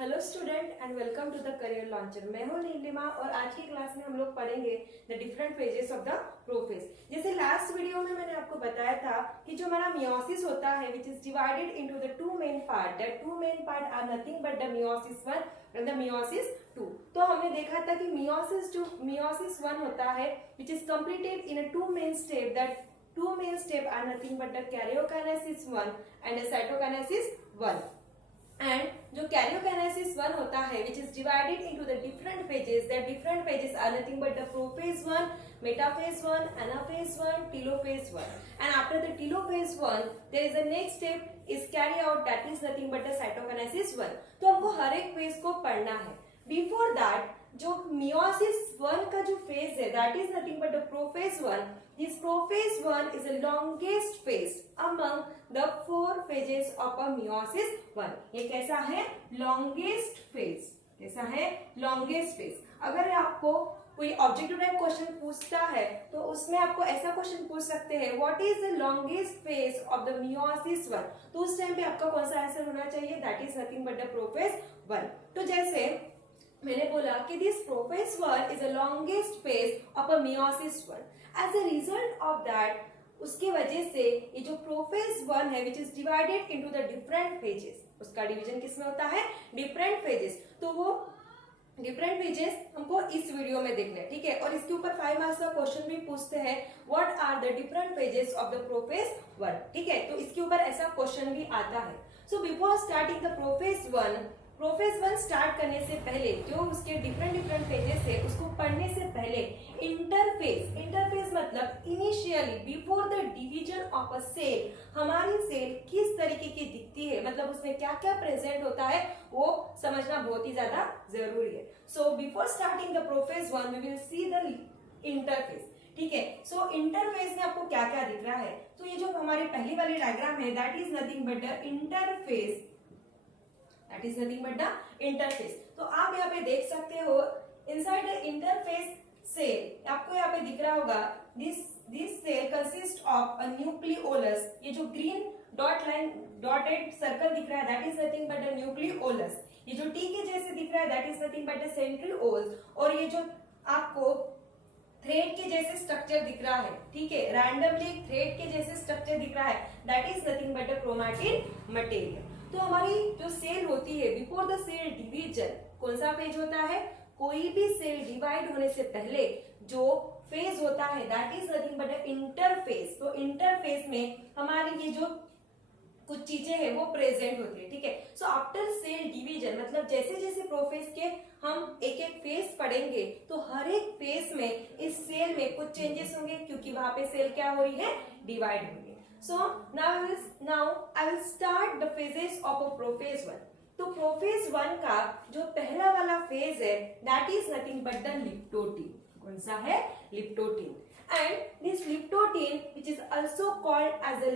Hello student and welcome to the career launcher. मैं हूं नीलिमा और आज की क्लास में हम लोग पढ़ेंगे the different phases of the prophase. जैसे लास्ट वीडियो में मैंने आपको बताया था कि जो हमारा मियोसिस होता है which is divided into the two main part, that two main part are nothing but the meiosis 1 and the meiosis 2। तो हमने देखा था कि मियोसिस 1 होता है which is completed in a two main step, that two main step are nothing but the karyokinesis 1 and the cytokinesis 1। and जो karyokinesis 1 होता है which is divided into the different phases, that different phases are nothing but the prophase 1, metaphase 1, anaphase 1, telophase 1, and after the telophase 1 there is the next step is carry out, that is nothing but the cytokinesis 1। तो हमको हर एक phase को पढ़ना है। Before that जो meiosis 1 का जो phase है that is nothing but the prophase 1। This prophase 1 is the longest phase among the 4 phases of a meiosis 1। ये कैसा है? longest phase। कैसा है? longest phase। अगर आपको कोई ऑब्जेक्टिव टाइप क्वेश्चन पूछता है तो उसमें आपको ऐसा क्वेश्चन पूछ सकते हैं what is the longest phase of the meiosis 1। तो उस टाइम पे आपका कौन सा आंसर होना चाहिए? That is nothing but the prophase 1। तो जैसे मैंने बोला कि this prophase 1 is the longest phase of a meiosis 1। As a result of that उसके वजह से ये जो प्रोफेज 1 है which is divided into the different phases, उसका डिवीजन किसमें होता है? Different phases. तो वो डिफरेंट फेजेस हमको इस वीडियो में देखना है, ठीक है। और इसके ऊपर 5 मार्क्स का क्वेश्चन भी पूछते हैं what are the different phases of the prophase 1, ठीक है। तो इसके ऊपर ऐसा क्वेश्चन भी आता है। So before starting the prophase 1 start करने से पहले जो उसके डिफरेंट फेजेस है उसको पढ़ने से पहले इंटरफेस मतलब initially before the division of a cell हमारी सेल किस तरीके की दिखती है, मतलब उसमें क्या क्या प्रेजेंट होता है वो समझना बहुत ही ज्यादा जरूरी है। So before starting the prophase 1 we will see the interphase, ठीक है। सो इंटरफेस में आपको क्या क्या दिख रहा है? तो ये जो हमारी पहली वाली डायग्राम है that is nothing but the interface, that is nothing but the interface. तो आप यहाँ पे देख सकते हो इनसाइड द इंटरफेस सेल आपको यहाँ पे दिख रहा होगा this cell consist of a nucleolus. ये जो ग्रीन डॉटेड सर्कल दिख रहा है that is nothing but the nucleolus. ये जो टी के जैसे दिख रहा है that is nothing but the centrioles. और ये जो आपको थ्रेड के जैसे स्ट्रक्चर दिख रहा है, ठीक है, रैंडमली थ्रेड के जैसे स्ट्रक्चर दिख रहा है that is nothing but the chromatin material. तो हमारी जो सेल होती है बिफोर द सेल डिवीजन कौन सा फेज होता है? कोई भी सेल डिवाइड होने से पहले जो फेज होता है that is nothing but interface. तो इंटरफेस में हमारी ये जो कुछ चीजें हैं वो प्रेजेंट होती है, ठीक है। सो आफ्टर सेल डिवीजन मतलब जैसे जैसे प्रोफेज के हम एक एक फेज पढ़ेंगे तो हर एक फेज में इस सेल में कुछ चेंजेस होंगे क्योंकि वहां पे सेल क्या हो रही है? डिवाइड हो रही है। So now I will start the phases of a prophase 1। तो प्रोफेज 1 का जो पहला वाला फेज है that is nothing but the leptotene. कौन सा है? Leptotene. And this leptotene which is also called as a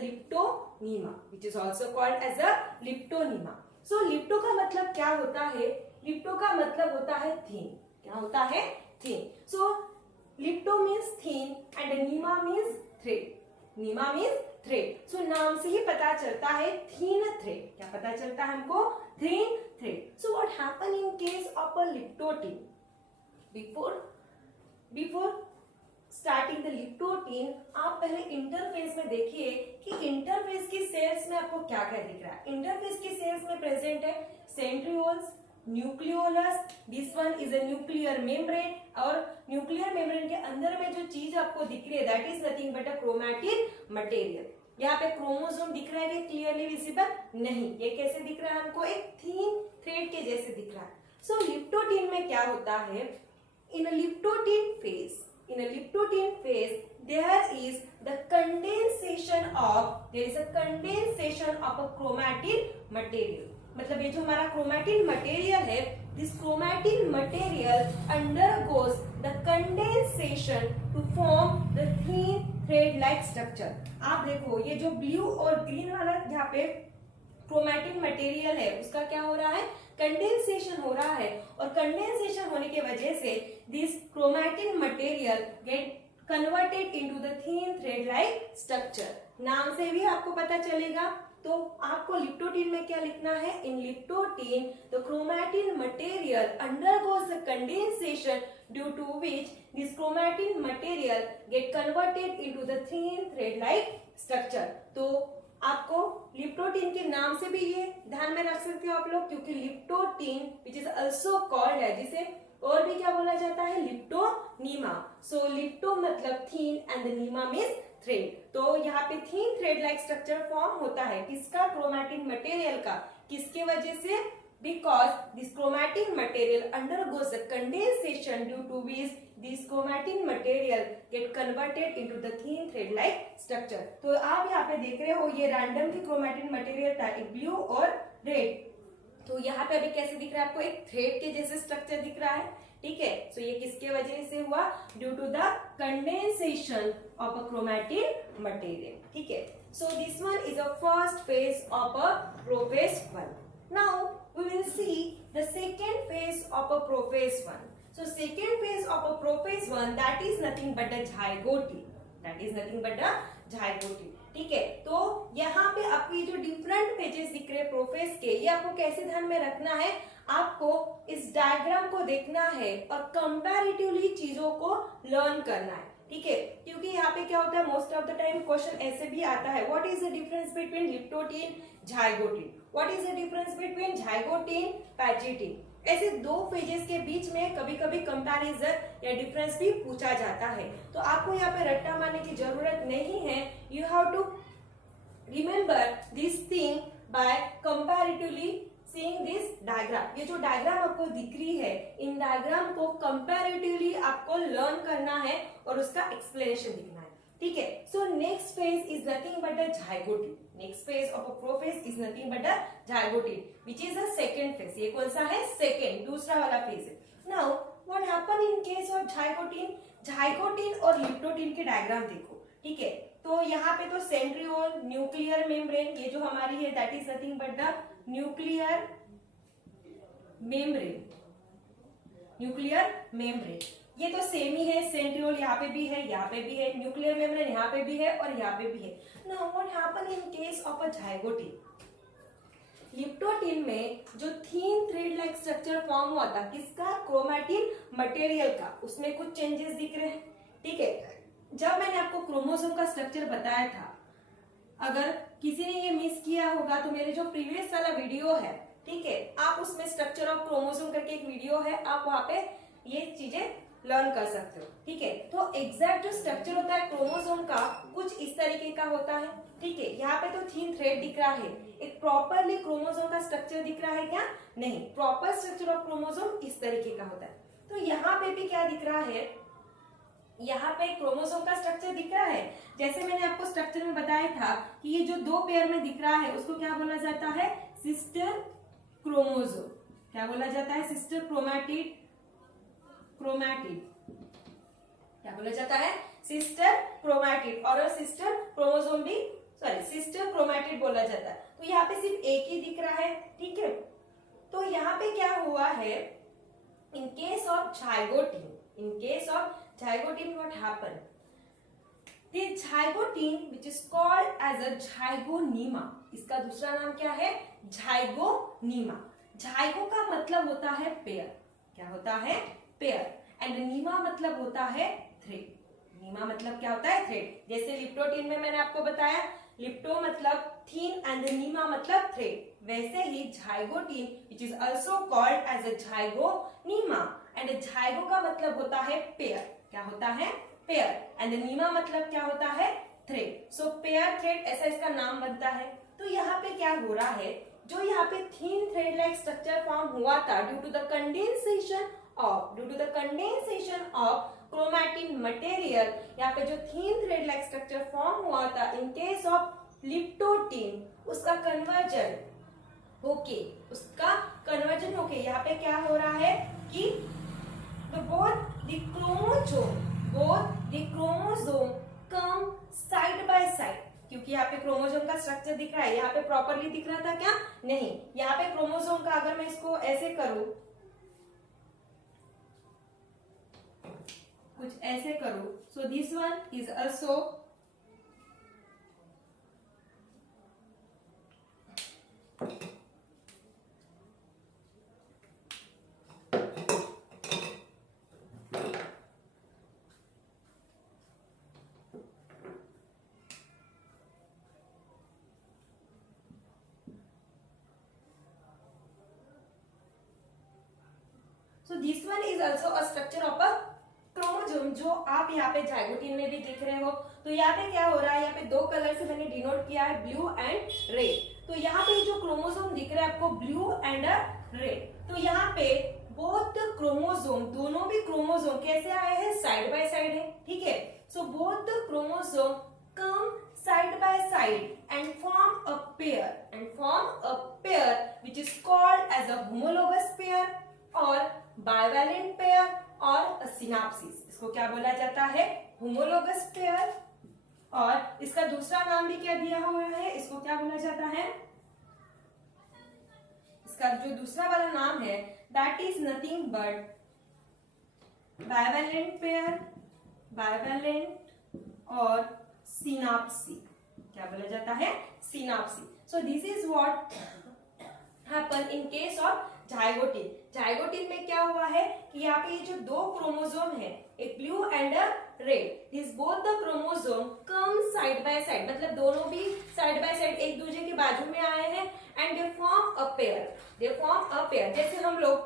leptonema, so lepto का मतलब क्या होता है? लिप्टो का मतलब होता है थीन। क्या होता है? Thin. So lepto means thin and nema means thread. Nema means thread. So नाम से ही पता चलता है थीन थ्रेड। क्या पता चलता है हमको? Thin thread. So what happen in case of a leptotene? Before starting the leptotene आप पहले इंटरफेस में देखिए कि इंटरफेस की सेल्स में आपको क्या क्या दिख रहा है। इंटरफेस की सेल्स में प्रेजेंट है centrioles, nucleolus, this one is a nuclear membrane. और न्यूक्लियर मेम्ब्रेन के अंदर में जो चीज आपको दिख रही है that is nothing but a chromatin material. यहाँ पे क्रोमोसोम दिख रहा है क्लियरली विजिबल? नहीं। ये कैसे दिख रहा है हमको? एक थीन थ्रेड के जैसे दिख रहा है। सो लिप्टोटीन में क्या होता है? इन अ leptotene phase there is a condensation of a chromatin material। मतलब ये जो हमारा क्रोमैटिन मटेरियल है this chromatin material undergoes the condensation to form the thin thread like structure। आप देखो ये जो ब्लू और ग्रीन वाला यहाँ पे क्रोमैटिन मटेरियल है उसका क्या हो रहा है? कंडेंसेशन हो रहा है। और कंडेंसेशन होने की वजह से this chromatin material get converted into the thin thread like structure. नाम से भी आपको पता चलेगा तो आपको लिप्टोटीन में क्या लिखना है? In leptotene the chromatin material undergoes the condensation due to which this chromatin material get converted into the thin thread like structure. तो आपको लिप्टोटीन के नाम से भी ये ध्यान में रख सकते हो आप लोग, क्योंकि leptotene which is also called है, जिसे और भी क्या बोला जाता है? लिप्टोनीमा। सो लिप्टो मतलब thin and the nema means thread. तो यहाँ पे thin thread like structure form होता है किसका? क्रोमैटिन मटेरियल का। किसके वजह से? Because this chromatin material undergoes the condensation due to which this chromatin material get converted into the thin thread like structure. तो आप यहाँ पे देख रहे हो ये रैंडमली क्रोमैटिन मटेरियल था, एक ब्लू और रेड। तो यहाँ पे अभी कैसे दिख रहा है आपको? एक थ्रेड के जैसे स्ट्रक्चर दिख रहा है, ठीक है। सो ये किसके वजह से हुआ? Due to the condensation of a chromatin material, ठीक है। So this one is a first phase of a prophase 1. Now we will see the second phase of a prophase 1. So second phase of a prophase 1, that is nothing but a zygote. That is nothing but a zygote. ठीक है। तो यहाँ पे आपकी जो different pages दिख रहे हैं प्रोफेज के, ये आपको कैसे ध्यान में रखना है? आपको इस डायग्राम को देखना है और कंपैरेटिवली चीजों को लर्न करना है, ठीक है। क्योंकि यहाँ पे क्या होता है, most of the time question ऐसे भी आता है, what is the difference between leptotene zygotene, what is the difference between zygotene pachytene. ऐसे दो फेजेस के बीच में कभी कभी कंपैरिजन या डिफरेंस भी पूछा जाता है। तो आपको यहाँ पे रट्टा मारने की जरूरत नहीं है। You have to remember this thing by comparatively seeing this diagram. ये जो डायग्राम आपको दिख रही है, इन डायग्राम को कंपैरेटिवली आपको लर्न करना है और उसका एक्सप्लेनेशन दिखना है, ठीक है। So next phase is nothing but the zygotene. Next phase of a prophase is nothing but the zygotene which is the second phase. ये कौन सा है? सेकेंड, दूसरा वाला फेज है। Now what happen in case of zygotene? Zygotene और leptotene के diagram देखो, ठीक है। तो यहाँ पे तो सेंट्रियोल, न्यूक्लियर मेम्ब्रेन, ये जो हमारी है that is nothing but the nuclear membrane. Nuclear membrane ये तो सेम ही है, सेंट्रियोल यहाँ पे भी है, यहाँ पे भी है, न्यूक्लियर मेम्ब्रेन यहाँ पे भी है और यहाँ पे भी है। Now what happen in case of a zygotene? Leptotene में जो thin thread like structure form हुआ था किसका? क्रोमैटिन मटेरियल का। उसमें कुछ चेंजेस दिख रहे हैं, ठीक है। जब मैंने आपको क्रोमोसोम का स्ट्रक्चर बताया था, अगर किसी ने ये मिस किया होगा तो मेरे जो प्रीवियस वाला वीडियो है, ठीक है, आप उसमें स्ट्रक्चर ऑफ क्रोमोसोम करके एक वीडियो है, आप वहां पे ये चीजें लर्न कर सकते हो, ठीक है। तो एग्जैक्ट जो स्ट्रक्चर होता है क्रोमोसोम का कुछ इस तरीके का होता है, ठीक है। यहाँ पे तो थीन थ्रेड दिख रहा है, एक प्रॉपरली क्रोमोसोम का स्ट्रक्चर दिख रहा है क्या? नहीं, प्रॉपर स्ट्रक्चर ऑफ क्रोमोसोम इस तरीके का होता है। तो यहाँ पे भी क्या दिख रहा है? यहाँ पे क्रोमोसोम का स्ट्रक्चर दिख रहा है। जैसे मैंने आपको स्ट्रक्चर में बताया था कि ये जो दो पेयर में दिख रहा है उसको क्या बोला जाता है? Sister chromosome. क्या बोला जाता है? Sister chromatid. क्रोमैटिड क्या बोला जाता है? Sister chromatid. और सिस्टर क्रोमोसोम भी, सॉरी, सिस्टर क्रोमैटिड बोला जाता है। तो यहाँ पे सिर्फ एक ही दिख रहा है, ठीक है। तो यहाँ पे क्या हुआ है? इन case of zygotene, in case of zygote what happened? The zygote which is called as a zygonema, इसका दूसरा नाम क्या है? zygonema। zygo का मतलब होता है पेयर। क्या होता है? पेयर। एंड नीमा मतलब होता है थ्रेड। नीमा मतलब क्या होता है? थ्रेड। जैसे लिप्टोटीन में मैंने आपको बताया, लिप्टो मतलब थीन एंड नीमा मतलब थ्रेड, वैसे ही zygotene which is also called as a zygonema. And zygo का मतलब होता है पेयर। क्या होता है? पेयर। एंड नीमा मतलब क्या होता है? थ्रेड। सो पेयर थ्रेड ऐसा इसका नाम बनता है। तो यहाँ पे क्या हो रहा है? जो यहाँ पे thin thread like structure form हुआ था due to the condensation of chromatin material, यहाँ पे जो thin thread like structure form हुआ था इन केस ऑफ लिप्टोटीन, उसका कन्वर्जन होके यहाँ पे क्या हो रहा है कि both the chromosome come side by side। क्योंकि यहाँ पे क्रोमोसोम का स्ट्रक्चर दिख रहा है, यहाँ पे प्रॉपरली दिख रहा था क्या? नहीं। यहाँ पे क्रोमोसोम का अगर मैं इसको ऐसे करूं, कुछ ऐसे करूं, सो this one is also So this one is also a structure of a chromosome, जो आप यहाँ पे जाइगोटिन में भी देख रहे हो। तो यहाँ पे क्या हो रहा है, यहाँ पे दो कलर से मैंने डिनोट किया है, ब्लू एंड रेड। तो यहाँ पे जो क्रोमोसोम दिख रहा है आपको ब्लू एंड रेड, तो यहाँ पे बोथ क्रोमोसोम, दोनों भी क्रोमोसोम कैसे आए हैं, साइड बाय साइड है, ठीक है। So both chromosome come side by side and form a pair which is called as a homologous pair or bivalent pair or a synapsis। इसको क्या बोला जाता है, homologous pair, और इसका दूसरा नाम भी क्या दिया हुआ है, इसको क्या बोला जाता है, इसका जो दूसरा वाला नाम है that is nothing but bivalent pair, bivalent और synapsis। क्या बोला जाता है, synapsis। So this is what happen in case of zygotene. Zygotene में क्या हुआ है कि यहाँ पे ये जो दो क्रोमोसोम है, एक blue and red, this both the chromosome come side by side, मतलब दोनों भी साइड बाय साइड एक दूसरे के बाजू में आए हैं, and they form a pair. जैसे हम लोग,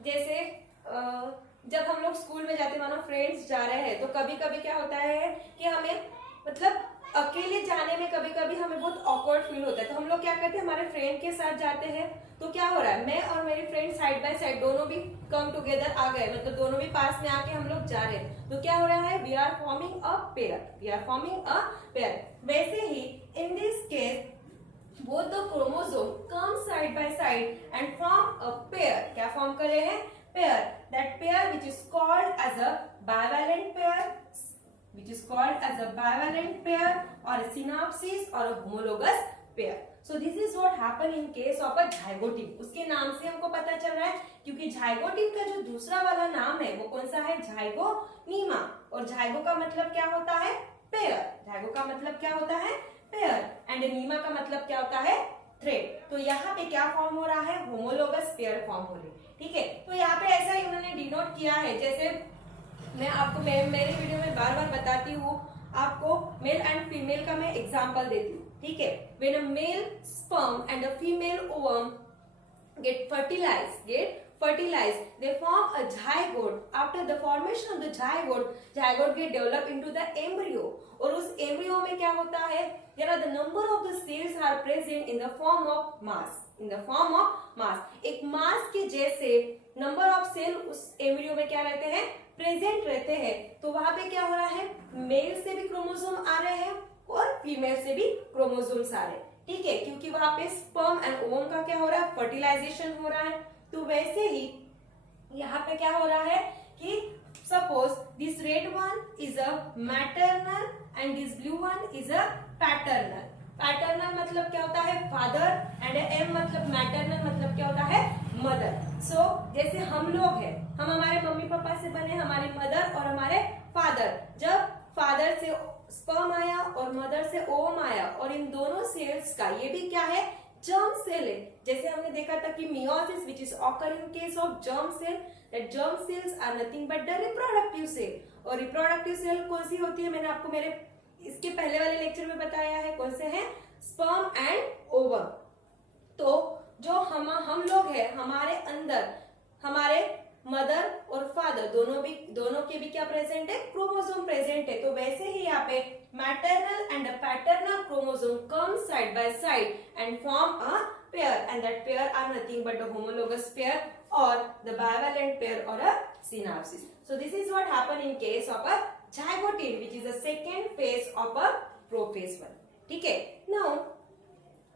जैसे जब हम लोग स्कूल में जाते, मानो फ्रेंड्स जा रहे हैं, तो कभी कभी क्या होता है कि हमें मतलब अकेले जाने में कभी कभी हमें बहुत ऑकवर्ड फील होता है, तो हम लोग क्या करते हैं, हमारे फ्रेंड के साथ जाते हैं। तो क्या हो रहा है, मैं और मेरी फ्रेंड साइड बाय साइड दोनों भी कम टुगेदर आ गए, मतलब दोनों भी पास में आके हम लोग जा रहे हैं, तो क्या हो रहा है, we are forming a pair. वैसे ही in this case both the chromosome come side by side and form a pair. क्या फॉर्म कर रहे हैं, pair, that pair which is called as a bivalent pair or a synapsis or a homologous pair। So this is what happen in case of a zygote। उसके नाम से हमको पता चल रहा है, क्योंकि जाइगोटिन का जो दूसरा वाला नाम है वो कौन सा है, जाइगोनीमा, और जाइगो का मतलब क्या होता है, पेयर। जाइगो का मतलब क्या होता है, पेयर, एंड नीमा का मतलब क्या होता है, थ्रेड। तो यहाँ पे क्या फॉर्म हो रहा है, होमोलोगस पेयर फॉर्म हो रही है, ठीक है। तो यहाँ पे ऐसा ही उन्होंने डिनोट किया है, जैसे मैं आपको मेरे वीडियो में बार बार बताती हूँ, आपको मेल एंड फीमेल का मैं एग्जांपल देती हूँ, ठीक है। When a mail sperm and a female ovum get fertilized, they form a zygote। after the formation of the zygote get develop into the embryo, और उस embryo में क्या होता है, there are the number of the cells are present in the form of mass। एक मास के जैसे number of cell उस एम्ब्रियो में क्या रहते हैं, प्रेजेंट रहते हैं। तो वहां पे क्या हो रहा है, मेल से भी क्रोमोसोम आ रहे हैं और फीमेल से भी क्रोमोसोम्स आ रहे हैं, ठीक है, क्योंकि वहां पे स्पर्म एंड ओवम का क्या हो रहा है, फर्टिलाइजेशन हो रहा है। तो वैसे ही यहाँ पे क्या हो रहा है कि suppose this red one is a maternal and this blue one is a paternal. Paternal मतलब क्या होता है, फादर, एंड एम मतलब मैटरनल मतलब क्या होता है, मदर। सो जैसे हम लोग हैं, हम हमारे मम्मी पापा से बने, हमारी मदर और हमारे फादर। जब फादर से स्पर्म आया और मदर से ओवम आया, और इन दोनों सेल्स का ये भी क्या है, जर्म सेल है। जैसे हमने देखा था कि meiosis which is occur in case of germ cell, that germ cells are nothing but the reproductive cell. और रिप्रोडक्टिव सेल कौन सी होती है, मैंने आपको मेरे इसके पहले वाले लेक्चर में बताया है, कौन से हैं, स्पर्म एंड ओवम। तो जो हम लोग हैं, हमारे अंदर हमारे मदर और फादर दोनों के भी क्या प्रेजेंट है, क्रोमोसोम प्रेजेंट है। तो वैसे ही यहाँ पे maternal and paternal chromosome come side by side and form a pair, and that pair are nothing but the homologous pair or the bivalent pair or a synapsis। So this is what happen in case of a zygote, which is the second phase of a prophase one, ठीक है। Now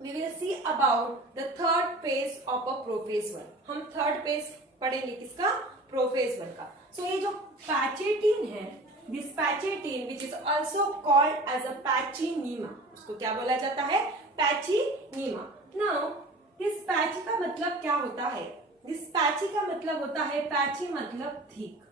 we will see about the third phase of a prophase one। हम third phase पढ़ेंगे किसका, prophase one का। So ये जो पैचेटिन है, this पैचेटिन which is also called as a पैचीनीमा, उसको क्या बोला जाता है, पैचीनीमा। Now this पैची का मतलब क्या होता है, दिस पैची का मतलब होता है, पैची मतलब थिक।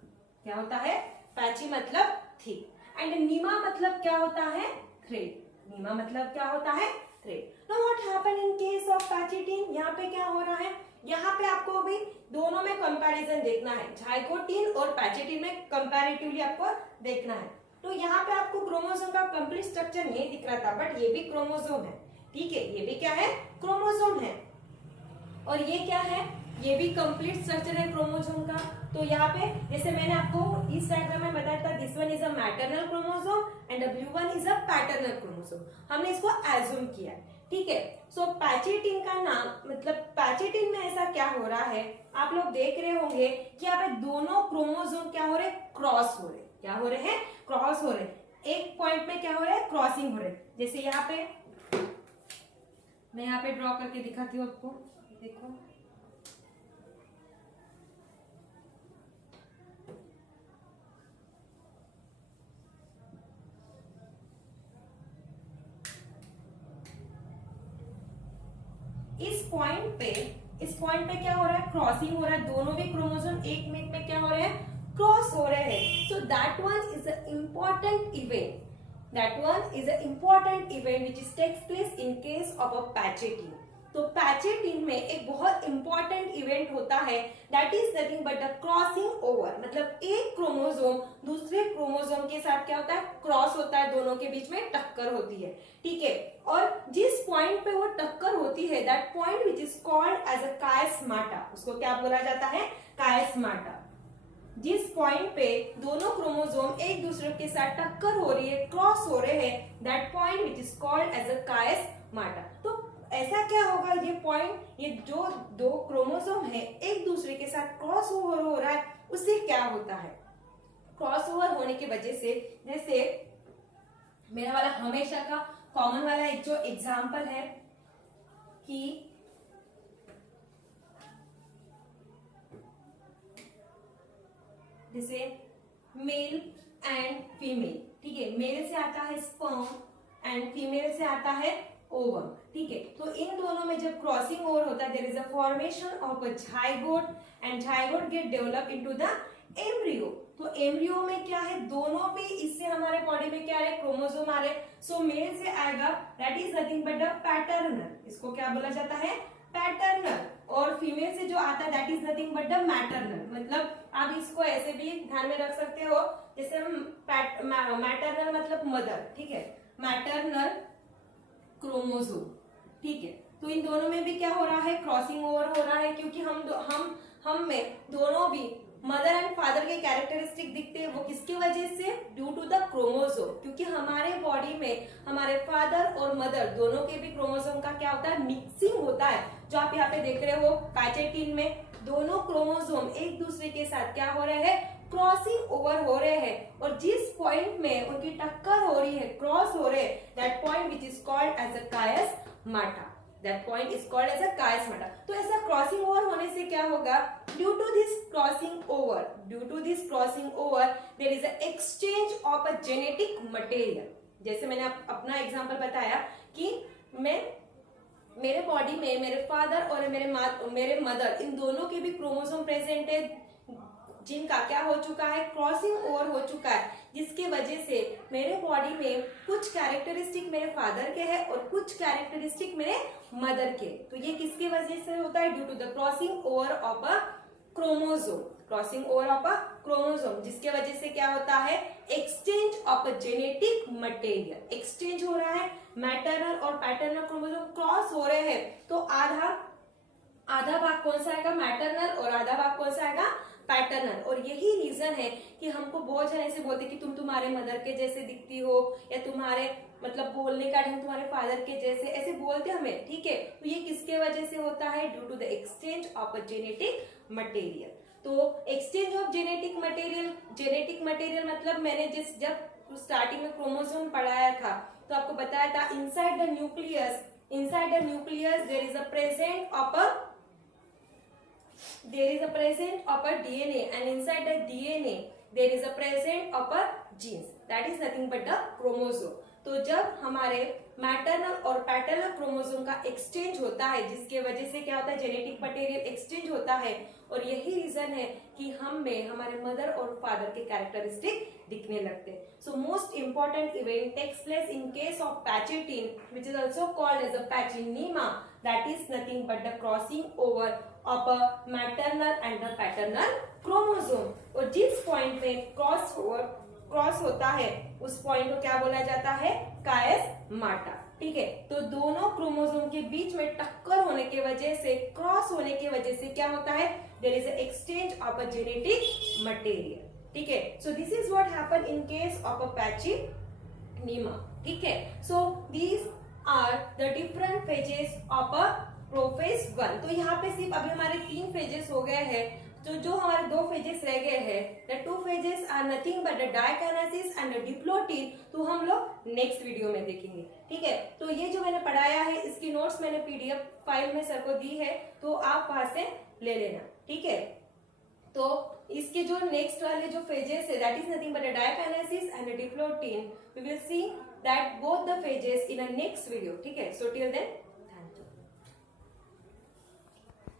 क्या होता है, पैची मतलब थिक, एंड नीमा मतलब क्या होता है, थ्रेड। नीमा मतलब क्या होता है, thread. Now what happen in case of pachytene, यहाँ पे क्या हो रहा है, यहाँ पे आपको अभी दोनों में कंपैरिजन देखना है, झाइगोटिन और पैचेटिन में कंपैरेटिवली आपको देखना है। तो यहाँ पे आपको क्रोमोसोम का कंप्लीट स्ट्रक्चर नहीं दिख रहा था, बट ये भी क्रोमोसोम है, ठीक है, ये भी क्या है, क्रोमोसोम है। और ये क्या है, ये भी कंप्लीट स्ट्रक्चर है क्रोमोसोम का। तो यहाँ पे जैसे मैंने आपको इस डायग्राम में बताया था, this one is a maternal chromosome and W1 is a paternal chromosome, हमने इसको एज्यूम किया, ठीक है। सो पैचेटिन का नाम, मतलब पैचेटिन में ऐसा क्या हो रहा है, आप लोग देख रहे होंगे कि यहाँ पे दोनों क्रोमोसोम क्या हो रहे, क्रॉस हो रहे, क्या हो रहे हैं, क्रॉस हो रहे, एक पॉइंट पे क्या हो रहा है, क्रॉसिंग हो रहे। जैसे यहाँ पे मैं यहाँ पे ड्रॉ करके दिखाती हूँ आपको, देखो इस पॉइंट पे क्या हो रहा है, क्रॉसिंग हो रहा है, दोनों भी क्रोमोसोम एक में क्या हो रहे हैं, क्रॉस हो रहे हैं। So that one is a important event, that one is an important event which is takes place in case of a पैचेटिन। तो पैचेटिन में एक बहुत इंपॉर्टेंट इवेंट होता है, that is nothing but the crossing over, मतलब एक क्रोमोसोम दूसरे chromosome के साथ क्या होता है, क्रॉस होता है, दोनों के बीच में टक्कर होती है, ठीक है। और जिस पॉइंट पे वो टक्कर होती है, that point which is called as a chiasmata, उसको क्या बोला जाता है, कायस्माटा। जिस पॉइंट पे दोनों क्रोमोसोम एक दूसरे के साथ टक्कर हो रही है, क्रॉस हो रहे हैं, that point which is called as a chiasmata. तो ऐसा क्या होगा, ये पॉइंट, ये जो दो क्रोमोसोम है एक दूसरे के साथ क्रॉस ओवर हो रहा है, उससे क्या होता है, क्रॉस ओवर होने की वजह से, जैसे मेरा वाला हमेशा का कॉमन वाला एक जो एग्जाम्पल है कि जैसे मेल एंड फीमेल, ठीक है, मेल से आता है स्पर्म एंड फीमेल से आता है ओवम, ठीक है। तो इन दोनों में जब क्रॉसिंग ओवर होता है, there is a formation of a zygote and zygote get develop into the embryo. तो एम्ब्रियो में क्या है, दोनों भी इससे हमारे बॉडी में क्या है, क्रोमोसोम आ रहे। सो मेल से आएगा, that is nothing but the paternal, इसको क्या बोला जाता है, पैटर्नल। और फीमेल से जो आता है that is nothing but the maternal, मतलब आप इसको ऐसे भी ध्यान में रख सकते हो, जैसे हम मैटरनल मतलब मदर, ठीक है, मैटरनल क्रोमोसोम, ठीक है। तो इन दोनों में भी क्या हो रहा है, क्रॉसिंग ओवर हो रहा है, क्योंकि हम में दोनों भी मदर एंड फादर के कैरेक्टरिस्टिक दिखते हैं, वो किसकी वजह से, ड्यू टू द क्रोमोसोम, क्योंकि हमारे बॉडी में हमारे फादर और मदर दोनों के भी क्रोमोसोम का क्या होता है, मिक्सिंग होता है। जो आप यहाँ पे देख रहे हो पैचेटिन में दोनों क्रोमोसोम एक दूसरे के साथ क्या हो रहे हैं, क्रॉसिंग ओवर हो रहे हैं। और जिस पॉइंट में उनकी टक्कर हो रही है, क्रॉस हो रहे हैं, that point which is called as a chiasmata, that point is called as a chiasmata. तो ऐसा क्रॉसिंग ओवर होने से क्या होगा, due to this crossing over, there is a exchange of a genetic material. जैसे मैंने अपना एग्जांपल बताया कि मेरे बॉडी में मेरे फादर और मेरे मदर, इन दोनों के भी क्रोमोसोम प्रेजेंट है, जिनका क्या हो चुका है, क्रॉसिंग ओवर हो चुका है, जिसकी वजह से मेरे बॉडी में कुछ कैरेक्टरिस्टिक मेरे फादर के हैं और कुछ कैरेक्टरिस्टिक मेरे मदर के। तो ये किसकी वजह से होता है, due to the crossing over of a chromosome, जिसके वजह से क्या होता है, exchange of a genetic material, exchange हो रहा है, मैटरनल और पैटर्नल क्रोमोसोम क्रॉस हो रहे हैं। तो आधा भाग कौन सा आएगा, मैटरनल, और आधा भाग कौन सा आएगा, पैटर्नल। और यही रीजन है कि हमको बहुत जन ऐसे बोलते कि तुम तुम्हारे मदर के जैसे दिखती हो, या तुम्हारे मतलब बोलने का ढंग तुम्हारे फादर के जैसे, ऐसे बोलते हमें, ठीक है। तो ये किसके वजह से होता है, due to the exchange of a genetic material. तो एक्सचेंज ऑफ जेनेटिक मटेरियल मतलब मैंने जब स्टार्टिंग में क्रोमोसोम पढ़ाया था तो आपको बताया था, inside the nucleus there is a present of a DNA, and inside the DNA there is a present of a genes, that is nothing but the chromosome. तो जब हमारे मैटरनल और पैटर्नल क्रोमोसोम का एक्सचेंज होता है, जिसके वजह से क्या होता है, जेनेटिक मटेरियल एक्सचेंज होता है, और यही रीजन है कि हम में हमारे मदर और फादर के कैरेक्टरिस्टिक दिखने लगते हैं. So most important event takes place in case of pachytene, which is also called as a pachynema, that is nothing but the crossing over of a maternal and the paternal chromosome. और जिस point पे cross होता है उस point को क्या बोला जाता है, कायस्माटा. ठीक है, तो दोनों क्रोमोसोम के बीच में टक्कर होने की वजह से, क्रॉस होने की वजह से क्या होता है, there is a exchange of a genetic material. ठीक है, so this is what happen in case of a pachynema. ठीक है, so these are the different phases of a prophase 1. तो यहाँ पे सिर्फ अभी हमारे 3 फेजेस हो गए हैं. तो जो हमारे 2 फेजेस रह गए हैं, the 2 phases are nothing but the diakinesis and the diplotene, तो हम लोग नेक्स्ट वीडियो में देखेंगे. ठीक है, तो ये जो मैंने पढ़ाया है इसकी नोट्स मैंने पीडीएफ फाइल में सर को दी है, तो आप वहां से ले लेना. ठीक है, तो इसके जो नेक्स्ट वाले जो फेजेस है, that is nothing but the diakinesis and the diplotene, we will see that both the phases in a next video. ठीक है, सो टिल देन